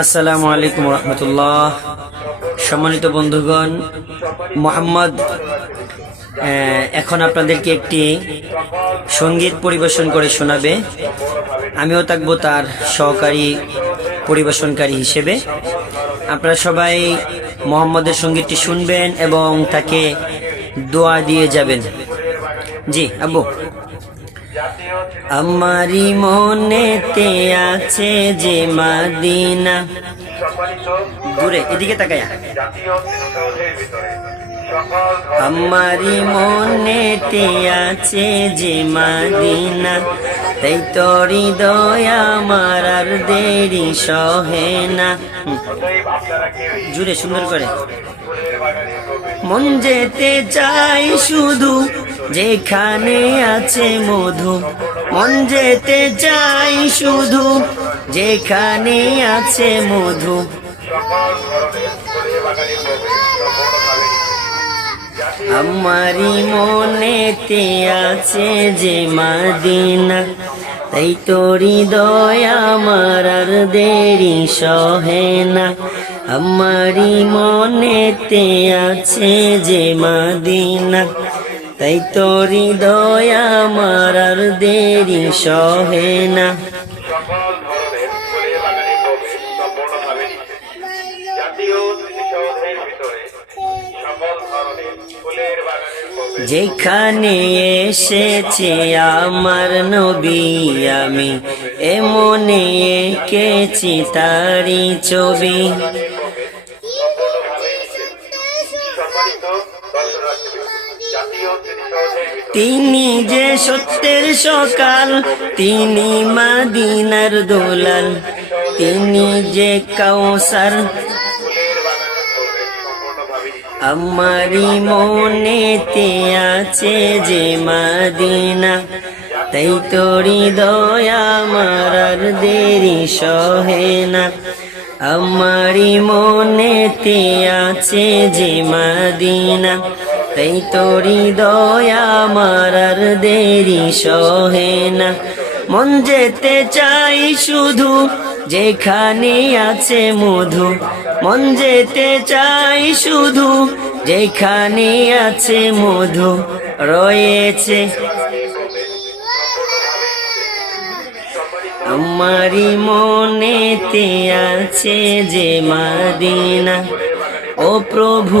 আসসালামু আলাইকুম রহমতুল্লাহ। সম্মানিত বন্ধুগণ, মোহাম্মদ এখন আপনাদেরকে একটি সংগীত পরিবেশন করে শোনাবে। আমিও থাকব তার সহকারী পরিবেশনকারী হিসেবে। আপনারা সবাই মোহাম্মদের সঙ্গীতটি শুনবেন এবং তাকে দোয়া দিয়ে যাবেন। জি, আব্বু। আমারি মনেতে আছে যে মাদিনা। দূরে, এদিকে তাকায়া। আমারি মনেতে আছে যে মাদিনা। তাই তরি দয়া আমার আর দেরি সহে না। জুড়ে সুন্দর করে। মন যেতে চাই শুধু, যেখানে আছে মধু। মন যেতে চাই শুধু, যেখানে আছে মধু। আমারি মনেতে আছে যে মাদিনা, তাই তোরি দয়া আমার আর দেরি সহে না। আমারি মনেতে আছে যে মাদিনা, তাই তোরি দয়া আমার আর দেরি সহে না। যেখানে এসেছে আমার নবী আমি, এমনে এঁকেছি তারি ছবি। তিনি যে সত্যের সকাল, তিনি মাদিনার দোলাল। তিনি যে কাউসার। আমারি মনেতে আছে যে মাদিনা। তাই তোরি দয়া মারার দেরি সহে না। আমারি মনে মনেতে আছে যে মাদিনা। তাই তোরি দয়া আমার আর দেরি সহে না। মন যেতে চাই শুধু, যেখানে আছে মধু। মন যেতে চাই শুধু, যেখানে আছে মধু। রয়েছে আমারি মনেতে আছে যে মাদিনা। ও প্রভু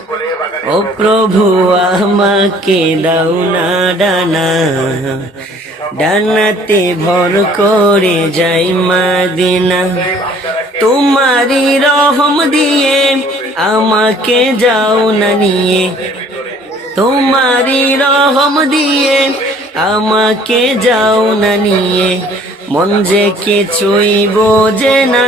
ও প্রভু, আমাকে দাও না ডানা। ডানাতে ভর করে যাই মাদিনা। তোমারি রহম দিয়ে আমাকে যাও না নিয়ে। তোমারি রহম দিয়ে আমাকে যাও না নিয়ে। মন যে কিছুই বোঝে না।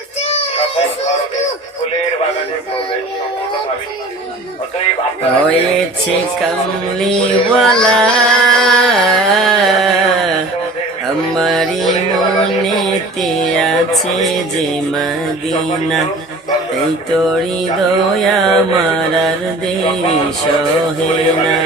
আপনারা কামলিওয়ালা। আমারি মনেতে আছে যে মাদিনা। এই তোরি দয়া মারার দেরি সহে না।